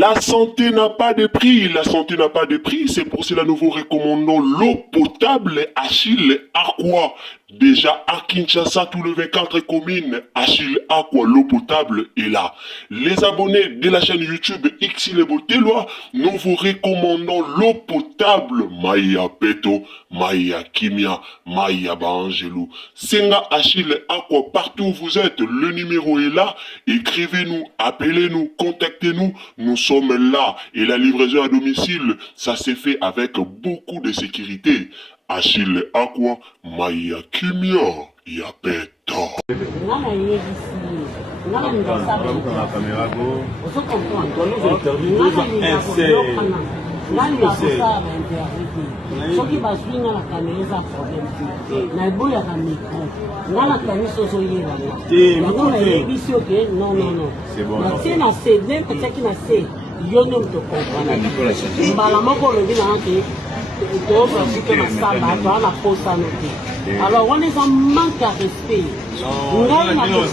La santé n'a pas de prix, la santé n'a pas de prix, c'est pour cela que nous vous recommandons l'eau potable Achille Aqua. Déjà à Kinshasa, tous les 24 communes, Achille Aqua, l'eau potable est là. Les abonnés de la chaîne YouTube Xile Botelwa, nous vous recommandons l'eau potable Maya Peto, Maya Kimia, Maya Bangelou. Senga Achille Aqua, partout où vous êtes, le numéro est là. Écrivez-nous, appelez-nous, contactez-nous. Nous sommes là. Et la livraison à domicile, ça s'est fait avec beaucoup de sécurité. Achille Aqua, Maya Kimia, Yapeto. soki baswinga na kamera eza problème te na eboyaka micro nga na kamiso ozoyebana yango nayebisi oke non natie na se nde mpetiaki na se yo nde moto comprendre mbala moko olobi nanga ke toosasuke masamba toa na posano te alors wana eza manque ya respect ngai non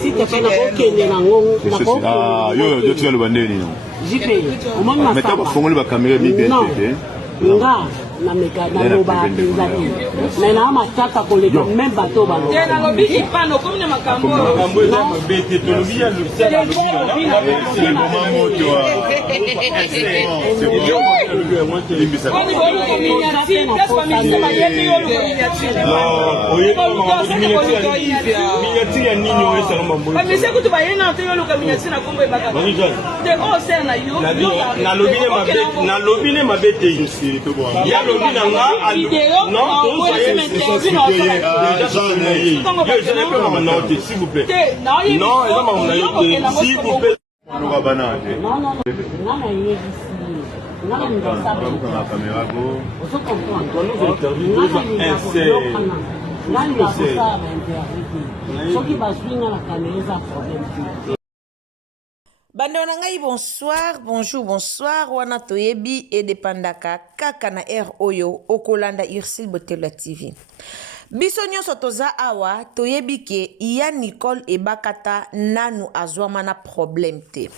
s'il te plaît nakokende nango JP, omoni masamba nga na meka na loba penzaki na na matata koleka même bateau ba na lobi ipano comme na makambo eza mabete to lobi ya lusala lobi na moto s'il vous plaît. Bande na ngai bonsoir, bonjour, wana toyebi et depandaka kaka na air oyo okolanda Ursile Botelwa TV. Biso nyonso toza awa toyebi ke iya Nicole ebakata nanu azwama na problème te.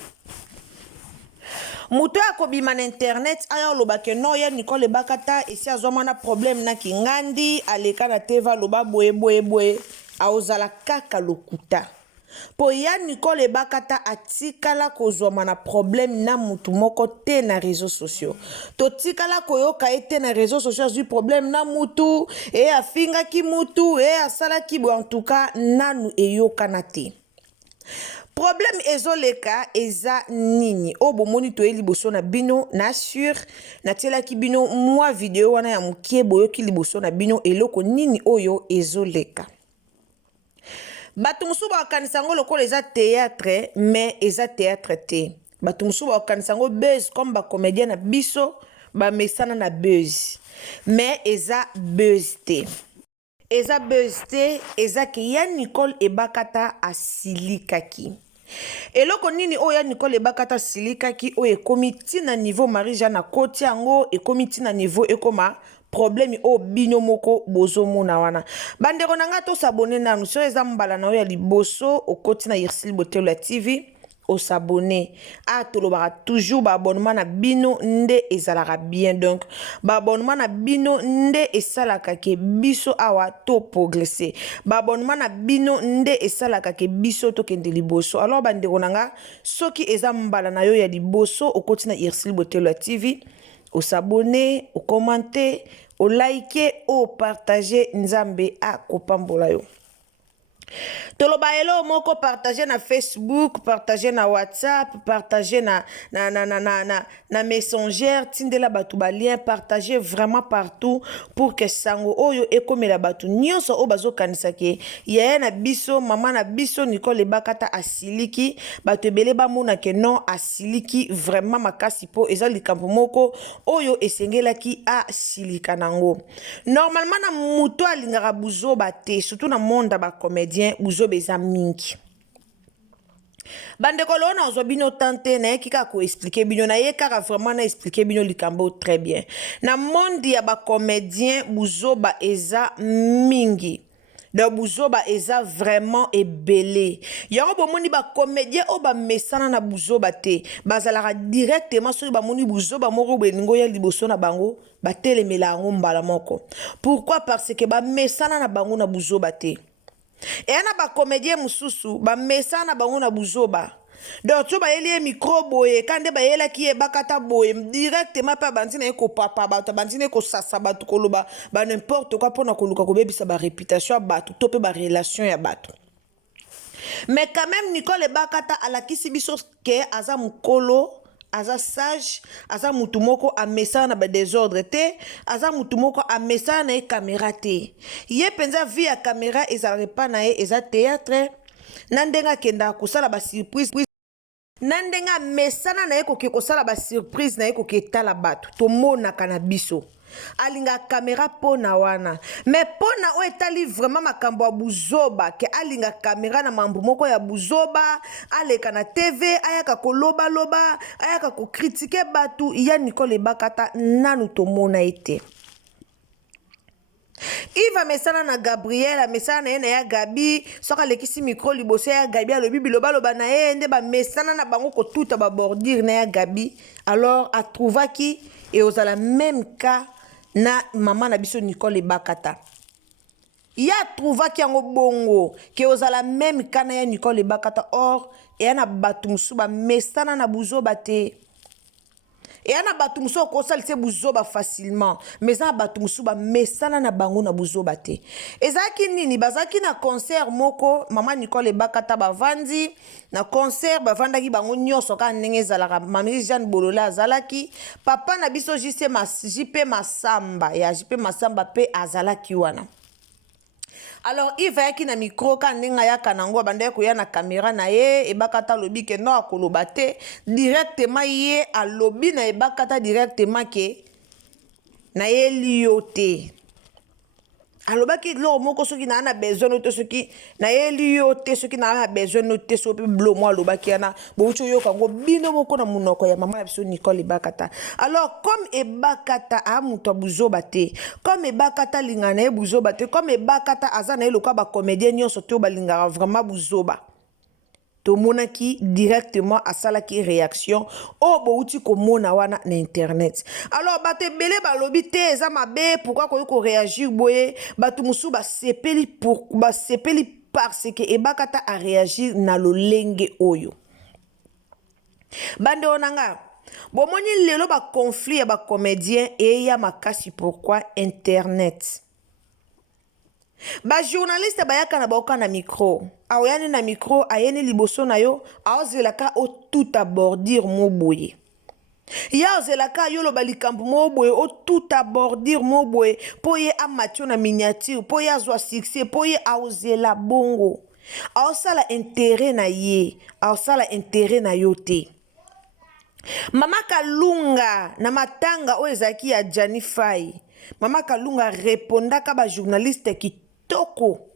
Muto akobima na internet aya loba ke no ya Nicole ebakata esi azwama na problème na kingandi aleka na teva loba boye aozala kaka lokuta. Po ya Nicole ebakata atikala kozwama na problème na mutu moko te na réseaux sociaux. To tikala koyoka ete na réseaux sociaux azwi problème na mutu e afinga ki mutu e asala ki bo en tout cas nanu eyoka na te. Problème ezoleka eza nini obo moni to liboso na bino na sur na tela ki bino mwa video wana ya mukie boyoki liboso na bino eloko nini oyo ezoleka. Bato musuba wakanisango lokola eza théâtre mais eza théâtre te. Bato musuba wakanisango buzz comme ba comédien na biso ba mesana na buzz mais eza buzz te. Eza buzz te eza ke ya Nicole ebakata asilikaki. Eloko nini oya Nicole ebakata asilikaki oyo ekomi tina niveau Marie-Jeanne na koti yango ekomi tina niveau ekoma problème o bino moko bozo mona wana. Bandeko nanga to s'abonner na nous sur eza mbala na ya liboso okoti na Ursile Botelwa TV o s'abonner a tolobara toujours ba abonnement na bino nde ezalaka bien donc ba abonnement na bino nde esalaka ke biso awa to progresser ba abonnement na bino nde esalaka ke biso to kende liboso. Alors bandeko nanga soki eza mbala na yo ya liboso okoti na Ursile Botelwa TV au s'abonner, au commenter, au liker, au partager nzambe a kopambola yo. Toloba elo moko partager na Facebook, partager na WhatsApp, partager na Messenger, tindela batu ba lien, partager vraiment partout pour que sango oyo ekomela batu nyonso o bazo kanisa ke ya na biso mama na biso Nicole ebakata asiliki batu ebele ba mona ke non asiliki vraiment makasi po eza likambo moko oyo esengelaki asilika nango. Normalement na muto alingaka buzoba te surtout na monde ba comédien buzoba eza mingi. Bande kolona ozo bino tante na kika ko expliquer bino na ye kaka vraiment na expliquer bino likambo très bien. Na monde ya ba comédien buzoba eza mingi. donc buzoba eza vraiment ebele yango bomoni ba comédien o ba mesana na buzoba te bazalaka directement soki bamoni buzoba moko beningo ya liboso na bango batelemela yango mbala moko. Pourquoi? Parce que ba mesana na bango na buzoba te e na ba comédien mususu ba mesana na bango na buzoba. Donc tu ba yeli micro boye kande ba yela ki e bakata boye directement pa bandine eko papa ba bandine ko sasa ba to koloba ba n'importe quoi pona koluka ko bebisa ba réputation ba to pe ba relation ya bato. Mais quand même Nicole bakata alakisi biso ke aza mukolo aza sage aza mutu moko amesana na ba désordre te aza mutu moko amesana na e caméra te ye penza via caméra ezalaka pa na ye eza théâtre na ndenga kenda kosala ba surprise nandenga mesana na ye koke kosala ba surprise na ye koke etala bato tomonaka na biso alinga caméra pona wana mais pona o etali vraiment makambo ya buzoba ke alinga caméra na mambo moko ya buzoba aleka na TV ayaka koloba loba ayaka ko critiquer bato ya Nicole bakata nanu tomona ete Iva mesana na Gabriela mesana na ye na ya Gabi soka lekisi micro liboso ya Gabi alobi biloba loba na ye nde ba mesana na bango ko tuta ba bordir na ya Gabi alors a trouva ki et aux la même cas na maman na biso Nicole bakata ya trouva ki yango bongo ke aux la même cas na ya Nicole bakata or et na batu musuba mesana na buzoba te et ana batu muso ko salise buzoba facilement mais ana batu musuba mesana na bango na buzoba te ezaki nini bazaki na concert moko maman Nicole bakata bavandi na concert bavandaki bango nyoso ka ndenge zalaka mami Jeanne Bolola azalaki papa na biso JP Masamba ya JP Masamba pe azalaki wana. Alors il va yaki na micro ka ndinga ya kanango banda ko ya na caméra na ye e bakata lobi ke no akoloba te directement ye a lobi na e bakata directement ke na ye liote alobaki lo moko soki na na besoin to soki na ye liote soki na besoin te so pe blo mo alobaki na bocho yo kango bino moko na munoko ya mama ya biso Nicole bakata. Alors comme e bakata a muto buzoba te comme e bakata lingana e buzoba te comme e bakata azana e loka ba comédien nyonso te balingara vraiment buzoba to monaki directement à sala ki réaction o bouti ko mona wana na internet. Alors baté belé balobi te eza mabe pourquoi ko réagir boye batu musu ba sepeli pour ba sepeli parce que e bakata a réagir na lolenge oyo bande onanga bomoni lelo ba conflit ya ba comédien et ya makasi pourquoi internet. Ba journaliste bayaka na baoka na micro aoyani na micro ayeni liboso na yo aozelaka o tout abordir mo boye ya ozelaka yo lo balikambu mo boye o tout abordir mo boye po ye amatio na miniature po ye azwa succès po ye aozela bongo aosala intérêt na ye aosala intérêt na yo te. Mama Kalunga na matanga o ezaki ya Janifai Mama Kalunga répondaka ba journaliste qui toko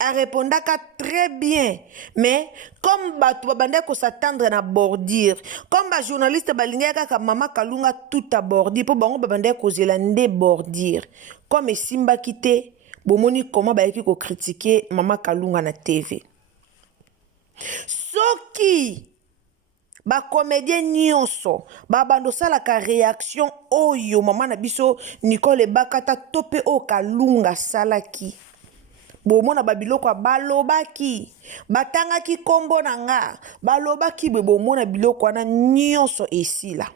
a répondaka très bien mais comme batu babande ko s'attendre na bordir comme ba journaliste balingaka ka Mama Kalunga tout abordir po bango babande ko zelande bordir comme simba kité bomoni comment ba yaki ko critiquer Mama Kalunga na TV soki ba comédien nyonso ba bando sala ka réaction oyo mama na biso Nicole bakata tope o Kalunga salaki bomona babiloko balobaki batangaki kombo nanga balobaki bomona biloko na nyonso esila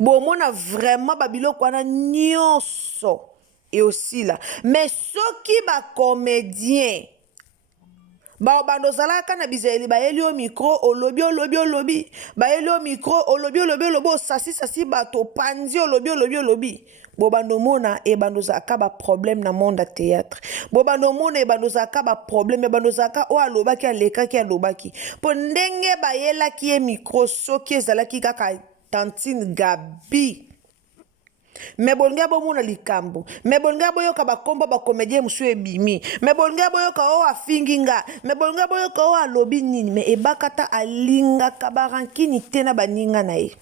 bomona vraiment babiloko na nyonso e osila mais soki ba comédien ba bando zalaka na bizeli ba yeli o micro olobi ba yeli o micro olobi sasi bato panzi olobi bo bando mona e bando zaka ba problème na monde à théâtre bo bando mona e bando zaka ba problème e bando zaka o alobaki alekaki alobaki po ndenge ba yelaki e micro soki ezalaki kaka Tantine Gabi me bolnga bo mona likambo me bolnga boyoka bakombo ba comédien musu ebimi me bolnga boyoka o afinginga me bolnga boyoka o alobi nini me ebakata alinga kabarankini tena baninga na ye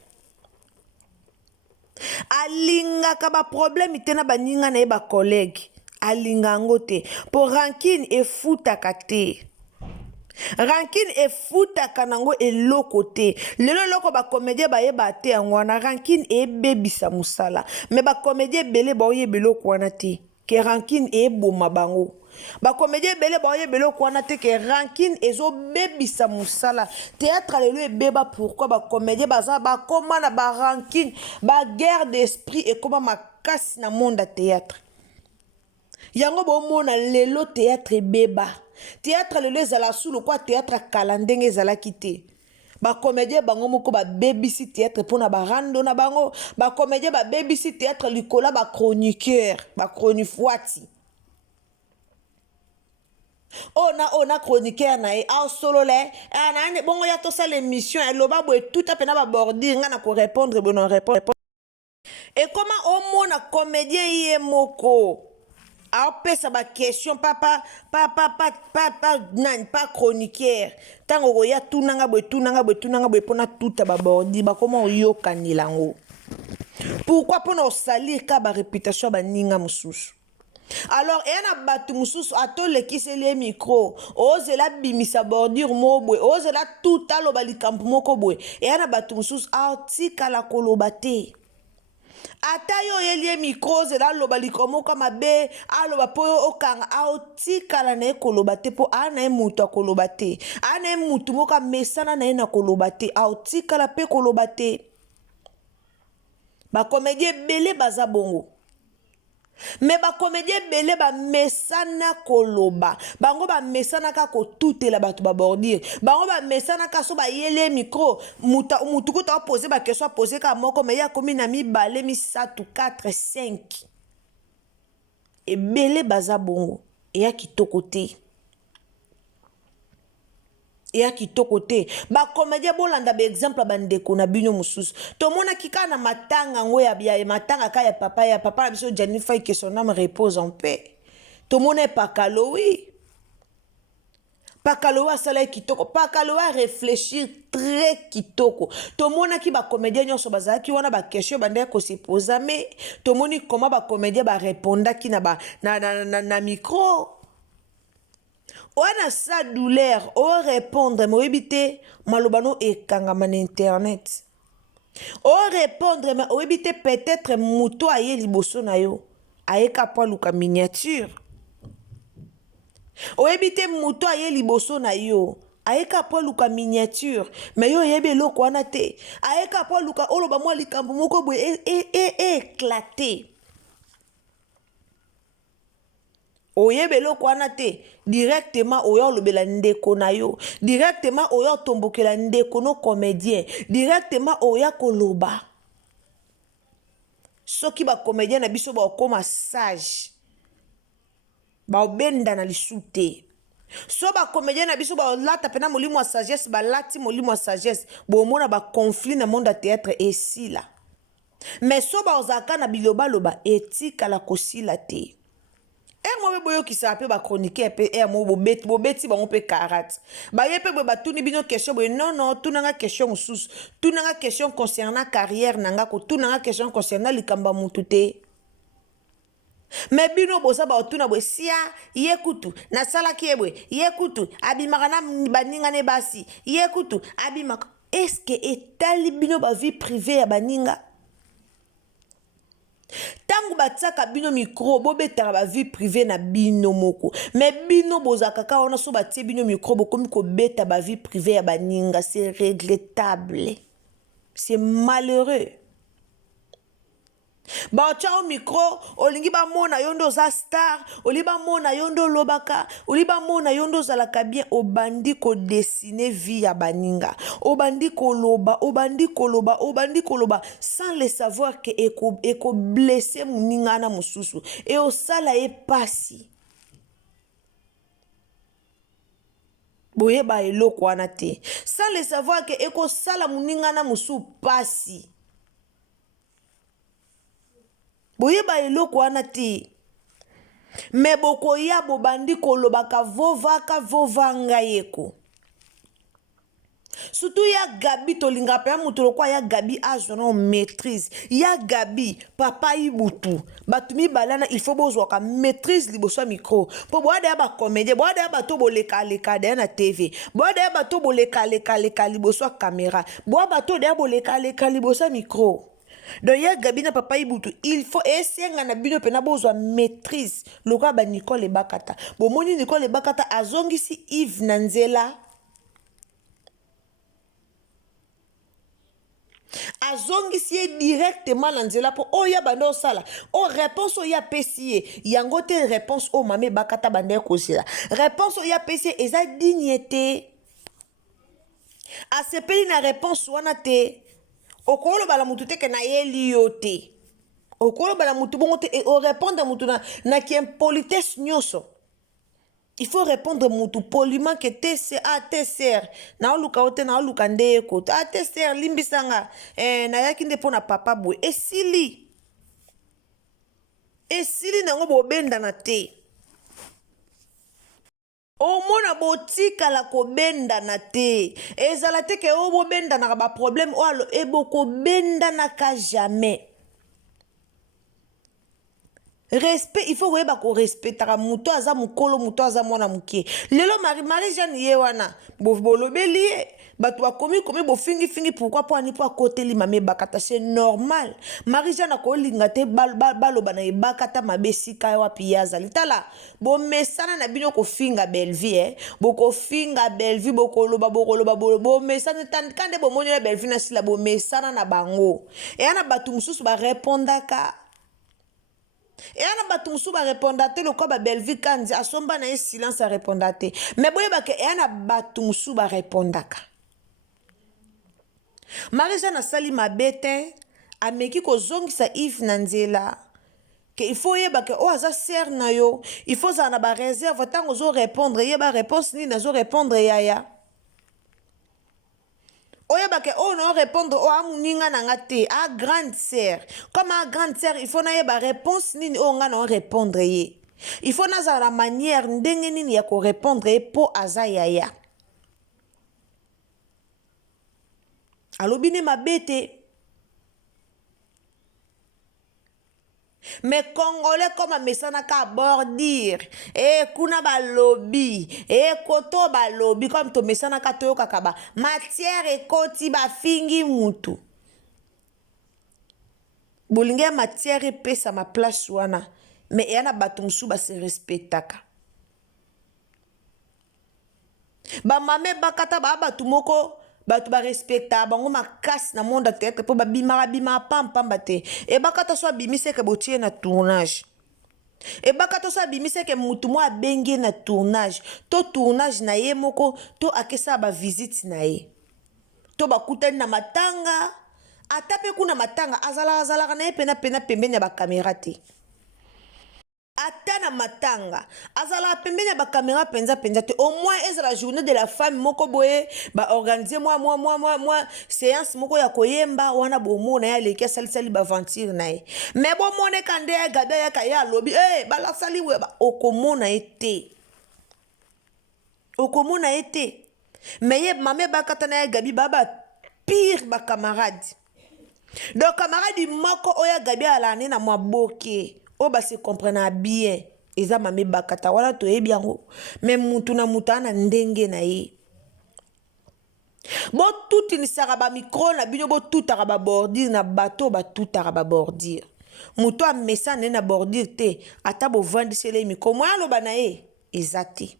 alingaka ba problème te na baninga na ye ba collègue alinga yango te po rancune efutaka te rancune efutaka nango eloko te lelo loko bacomédien bayeba te yango wana rancune ebebisa mosala me bacomédien ebele baoyeba eloko wana te ke rancune eboma bango bacomédien ebele baoyeba eloko wana te ke rancune ezobebisa mosala théâtre lelo ebeba pourquoi bacomédien baza bakoma na barancune baguerre d'esprit ekoma makasi na monde ya théâtre yango bomona lelo théâtre ebeba théâtre lelo ezala sulu kwa théâtre kala ndenge ezalaki te bacomédien bango moko babebisi théâtre mpona barando na bango bacomédien babebisi théâtre likola bachroniqueur bachronifuati ona chroniqueur na ye aosolole nayane bongo ya tosala émission eloba boye tuta pena babordir nga na korépondre bono répondre ekoma omona comédien ye moko apesa ba question pas chroniqueur tango koya tunanga boye pona tuta babordi bakoma oyokanela ngo pourquoi pona osalir ka ba réputation baninga mosusu alors eyana batu mosusu atolekiseli ye micro ozela bimisa bordure mo boye ozela tuta aloba likambo moko boye eyana batu mosusu atikala koloba te ata yo yelie micro zela aloba likomo kama be aloba po okanga aotikala na ye koloba te po ana ye mutu akoloba te ana ye mutu moko amesana na ye na koloba te aotikala pe koloba te bacomédien ebele baza bongo me bacomédien ebele bamesana koloba bango bamesanaka kotutela bato babordire bango bamesanaka so bayele micro mutu kuta opose bakestion apose ka moko me ya komi na mibale misatu 4 5 ebele baza bongo eya kitoko te eya kitoko te bacomédien bolanda baexemple bandeko na bino mosusu tomona kika na matanga ngo ya matanga ka ya papa na biso Jennifer que son âme repose en paix tomona pakalowi asala kitoko pakalowi a réfléchir très kitoko tomona ki bacomédien nyonso bazalaki wana bakestion bandeki kosiposa me tomoni koma bacomédien barépondaki na micro wana sa douleur o répondre mais oyebi te maloba no ekangama na internet o répondre mais oyebi te peut-être moto aye liboso na yo ayeka po aluka miniature oyebi te moto aye liboso na yo ayeka po aluka miniature mais yo oyebi eloko wana te ayeka po aluka oloba mwa likambo moko boye éclaté oyebe eloko wana te directement oya olobela ndeko na yo directement oya otombokela ndeko no comédien directement oya koloba soki bacomédien na biso baokoma sage baobenda na lisu te so bacomédien na biso baolata pena molimo ya sagesse balati molimo ya sagesse bomona baconflit na monde ya théâtre esila mais so baozalaka na bilobaloba etikala kosila te mo boyo ki sa pe ba chroniquer pe mo bobeti bango pe karate ba ye pe batuni bino question boy non tunanga question mosusu tunanga question concernant carrière nanga ko tunanga question concernant likamba mutu te mais bino bosa ba otuna boy sia yekutu na sala ki ebwe yekutu abimaka na baninga ne basi yekutu abimaka est-ce que etali bino ba vie privée ya baninga tangu batsaka bino micro bobetaka ba vie privée na bino moko mais bino bozaka ka ona so batie bino micro bokomi ko beta ba vie privée ya baninga c'est regrettable c'est malheureux ba chao micro olingi ba mona yondo za star oliba mona yondo lobaka oliba mona yondo zalaka bien obandi ko dessiner vie ya baninga obandi ko loba sans le savoir que eko blesser muninga na mususu et osala e pasi boye ba eloko wana te sans le savoir que eko sala muninga na musu pasi boyeba eloko wana te me bokoya bobandi kolobaka vovaka vovanga yeko surtout ya Gabi tolinga pe mutu lokwa ya Gabi azona maîtrise ya Gabi papa ibutu batumi balana il faut bozwa ka maîtrise liboso micro po boade ya ba comédien boade ya bato boleka leka de na TV boade ya bato boleka leka liboso caméra boade bato de boleka leka liboso micro. Donc ya Gabi na papa ibutu il faut essayer na bino pena bozwa maîtrise lokwa ba Nicole Bakata bomoni Nicole Bakata azongisi Yves Nanzela azongisi ye directement na nzela po oya banda osala o réponse oya pesi ye yango te réponse o mame Bakata banda ekosila réponse oya pesi ye eza dignité asepeli na réponse wana te okoloba la mutu te ke na ye liyo te okoloba la mutu bongo te o répondre mutu na ki impolitesse nyonso. Il faut répondre mutu poliment que te ser na oluka ote na oluka nde ko te ser limbisanga na yaki nde pona papa boy esili nango bobenda na te omona botika la kobenda na te ezala te ke o bobenda na ba problème o alo eboko benda na ka jamais. Respect, il faut weba ko respectera muto aza mukolo muto aza mwana muke. Lelo Marie Jeanne yewana bolobeli batu bakomi bo fingi pourquoi po ani po côté li mame Bakata c'est normal. Marie Jeanne ko linga te baloba na Bakata mabesika wa piyaza litala bo mesana na bino ko finga Bellevue bo ko finga Bellevue bo koloba bo mesana tan kande bo monela Bellevue na sila bo mesana na bango e ana batu mususu ba répondaka. Et ana batumsu ba répondate le quoi ba Bellevue kanzi asomba na silence a répondate mais boye ba ke ana batumsu ba répondaka Marisa na sali mabete ameki ko zongisa Yves Nanzela que il faut yeba ke o aza ser na yo il faut za na ba réserve tango zo répondre yeba réponse ni na zo répondre yaya oyeba ke o non répondre o amuninga na ngate a grande sœur comme a grande sœur il faut na yeba réponse nini o nga non répondre ye il faut na za la manière ndenge nini ya ko répondre ye po aza yaya alobine mabete. Mais Congolais comme mesana ka bordir et kuna ba lobby et koto ba lobby comme to mesana ka toyo kakaba matière et koti ba fingi mutu bolinga matière et pesa ma place wana mais yana batumsu ba se respectaka ba mame Bakata ba batumoko batu ba respecta bango makasi na monde théâtre po babima pamba te e Bakata so bimise ke botie na tournage e Bakata so bimise ke mutu mo abenge na tournage to tournage na ye moko to akesa ba visite na ye to bakutani na matanga atape kuna matanga azala na ye pena pembeni ya ba caméra te atana matanga azala pembeni ya ba caméra penza te au moins est la journée de la femme moko boye ba organiser moi séance moko ya koyemba wana bomona ya leki sali ba aventure na ye mais bon mone kande ya Gabi ya kaya lobby bala sali we ba okomona été mais ye mame Bakata na ya Gabi baba pire ba camarade donc camarade moko oya Gabi ala na mwa boke o ba se comprendre bien eza mame Bakata wala to yebi yango mais mutu na mutana ndenge na ye bo tout ni saraba micro na bino bo tout araba bordir na bateau ba tout araba bordir mutu a mesane na bordir te ata bo vandisele micro mo aloba na ye ezate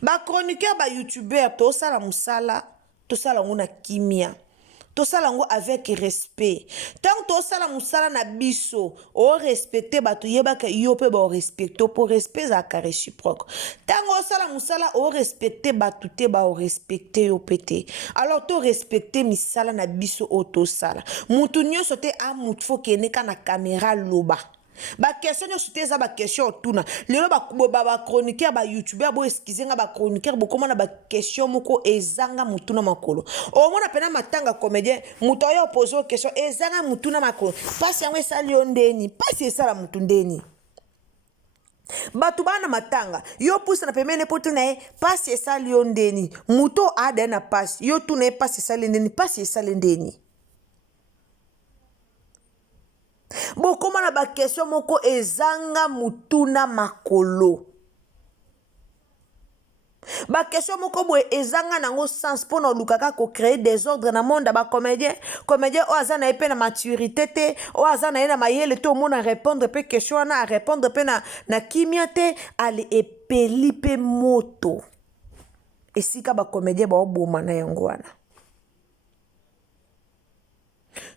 ba chroniqueur ba youtubeur to sala musala to sala ngona kimia to sala ngo avec respect tant to sala musala na biso o respecter batu yeba ke yo pe ba respecter pour respect za ka réciproque tant o sala musala o respecter batu te ba o respecter yo pete alors to respecter misala na biso o to sala mutu nyonso te a mutu fo kene ka na caméra loba ba question yo soute za ba question tuna lelo ba chroniqueur ba youtubeur bo excuser nga ba chroniqueur bo komona ba question moko ezanga mutuna makolo o mona pena matanga comédien muto yo pose question ezanga mutuna makolo pasi yango esali yo ndeni pasi esala mutu ndeni Batu bana matanga yo pusa na pemene poto na ye pasi esali yo ndeni muto ada na pasi yo tu na ye pasi esali ndeni pasi esali ndeni bokoma na bakestion moko ezanga mutuna makolo bakestion moko boye ezanga nango sens mpona olukaka kocréer désordre na monde ba comédien o aza na ye mpe na maturité te o aza na ye na mayele te omona répondre mpe question wana arépondre mpe na kimia te ale epeli mpe moto esika bacomédien baoboma na yango wana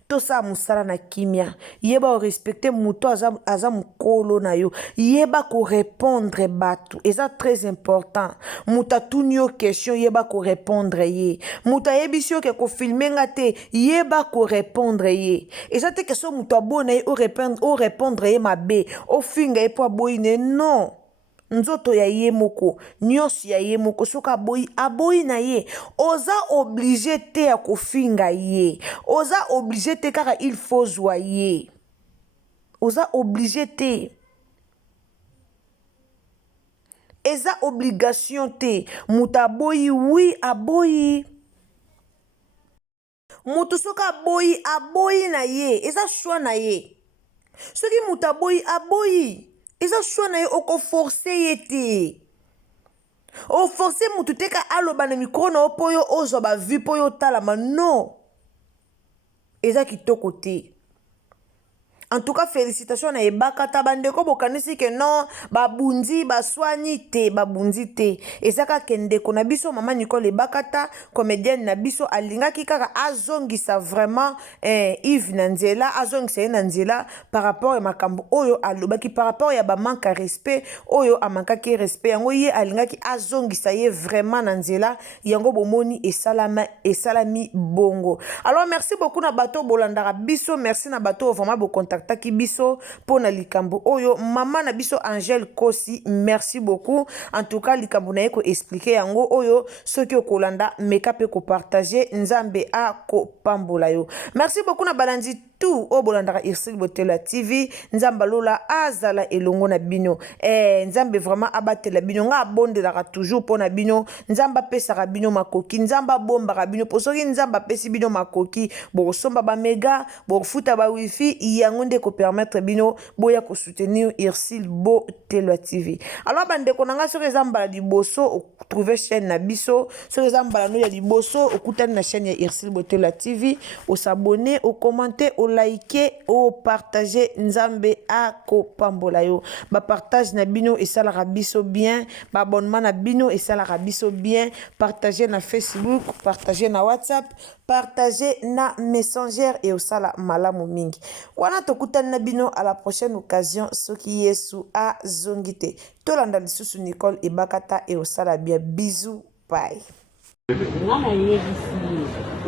tosa musala na kimia yeba o respecter muto aza mukolo na yo yeba ko répondre batu eza très important muta tunyo question yeba ko répondre ye muta yebisio ke ko filmer ngate yeba ko répondre ye eza te question muto abona ye o répondre ye mabe o finga ye po aboyine non nzoto ya ye moko nyonso ya ye moko soka aboyi na ye oza obligé te ya kofinga ye oza obligé te kaka il faut zwa ye oza obligé te eza obligation te mutu aboyi oui aboyi mutu soka aboyi na ye eza choix na ye soki mutu aboyi eza choix na ye oko forcer ye te o forcer mutu te ka aloba na mikro na yo po yo ozwa ba vue po yo talama non eza kitoko te. En tout cas, félicitations na ebakata bandeko bokanisi ke non babundi baswani te babundi te ezaka kendeko na biso mama Nicole ebakata comédienne na biso alingaki kaka azongisa vraiment Yves Nanzela azongisa Nanzela par rapport à makambo oyo alobaki par rapport ya ba manque à respect oyo amankaki respect yango ye alingaki azongisa ye vraiment Nanzela yango bomoni esalami bongo. Alors merci beaucoup na bato bolandara biso merci na bato vraiment bo contact taki biso pona likambo oyo mama na biso Angèle Kosi merci beaucoup en tout cas likambo na yeko expliquer yango oyo soki okolanda meka pe ko partager nzambe a ko pambola yo merci beaucoup na balandi tout o bolandaka Irsil Botela TV nzamba lola azala elongo na bino nzambe vraiment abatela bino nga abondelaka toujours pona bino nzamba pesaka bino makoki nzamba bombaka bino posoki nzamba pesi bino makoki bosomba ba mega bofuta ba wifi yango nde ko permettre bino boya ko soutenir Irsil Botela TV. Alors bandeko nanga soki ezamba liboso trouver chaîne na biso soki ezamba no ya liboso okutani na chaîne ya Irsil Botela TV o s'abonner o commenter o liker o partager nzambe a ko pambola yo ba partage na bino et ça la rabiso bien ba abonnement na bino et ça la rabiso bien partager na Facebook partager na WhatsApp partager na Messenger et au sala malamu mingi wana tokutani na bino à la prochaine occasion soki Yesu a zongite tolanda lisusu Nicole ebakata et au sala bien bisous bye. Nana yebisi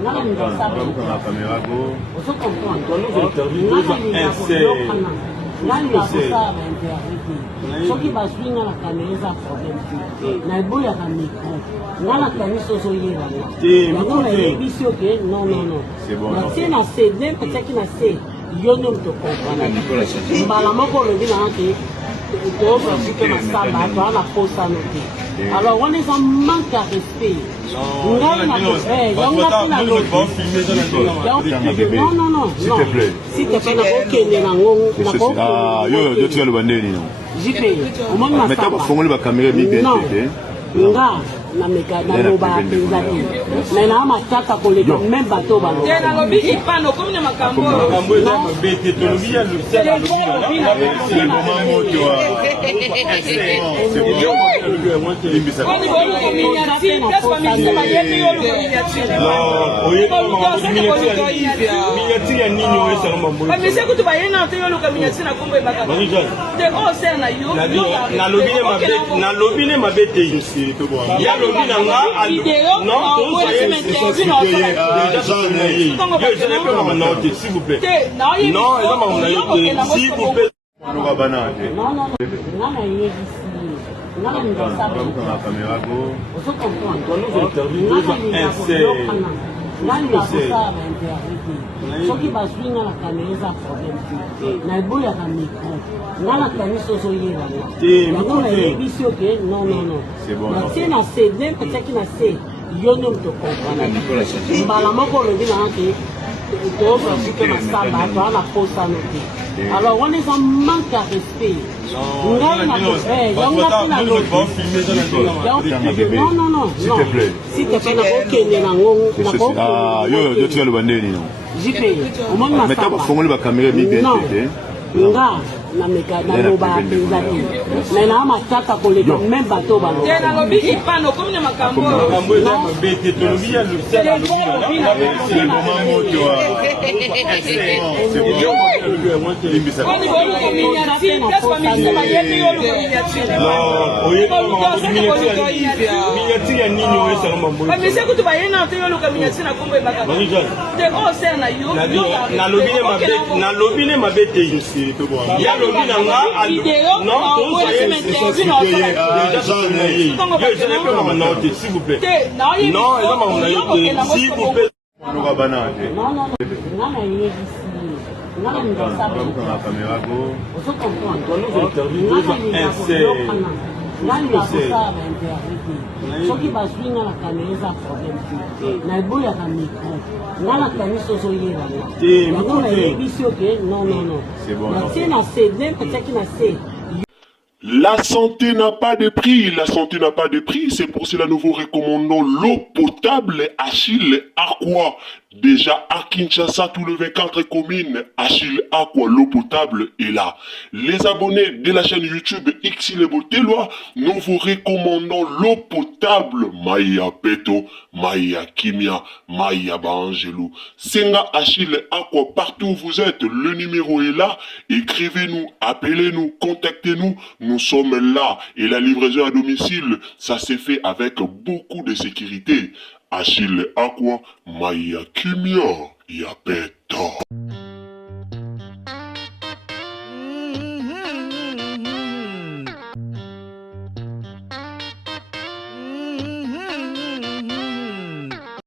nana ndasaba na caméra go oso comprendre dans nos interviews nani bakosala bainterview soki baswinga na kamera eza problème te na eboyaka micro nga na kanisi ozoyebana yango nayebisi oke non natie na cd mpetiaki na se yo nde moto comprendre mbala moko olobi nanga ke toosasike na samba toa na posano te alors wana eza manque à respect ngai non s'il te plaît nakokende nango yo tuyaloba ndeni no jipe omoni masabafongoli bakamera bibete nga nameka naloba mpenza te me naa mataka koleka meme bato te nalobi ipano okomi na makambo eza mabe te tolobi ya miniatire ya nini oyo esala mambolo bamisi kutu bayena te yoluka miniatire na kombo ebaka te oyo ser na yo nalobi ne mabe te yalobi na nga s'il vous plaît non eza makambo na yo te s'il vous plaît oloba bana te nana yebisi nana ndasaba na caméra go oso comprendre dans nos interviews ngai nakosala baintervie soki bazwi nga na kamera eza problème te naeboyaka micro nga na kanisi ozoyebanga yango nayebisi oke non natie na cd mpetiaki na se yo nde moto comprendre mbala moko olobi nanga ke tozosuke masamba toa na posano te alors wana eza manque ya respect ngai non s'il te plaît nakokende nango yo tikaloba ndeni no jipe omoni masamba nga naloba mpenza te me naa matata koleka meme bato te nalobi ipano okomi na makambo bamisi kutu bayena te yoluka miniatire na kombo ebaka te osere na yo nalobi ne mabe te yalobi na nga s'il vous plaît non eza makambo na yo te s'il vous plaît ngai nakosala baintervie soki bazwi nga na kamera eza problème te naeboyaka micro nga na kanisi ozoyebanga yango nayebisi oke non natie na cd mpetiaki na se. La santé n'a pas de prix, la santé n'a pas de prix, c'est pour cela nous vous recommandons l'eau potable Achille Aqua. Déjà à Kinshasa, tous les 24 communes, Achille Aqua, l'eau potable est là. Les abonnés de la chaîne YouTube Xile Botelwa, nous vous recommandons l'eau potable Maya Peto, Maya Kimia, Maya Bangelou. Senga Achille Aqua, partout où vous êtes, le numéro est là. Écrivez-nous, appelez-nous, contactez-nous. Nous sommes là et la livraison à domicile, ça s'est fait avec beaucoup de sécurité. Achille Aqua, Maya Kimia, Yapeto.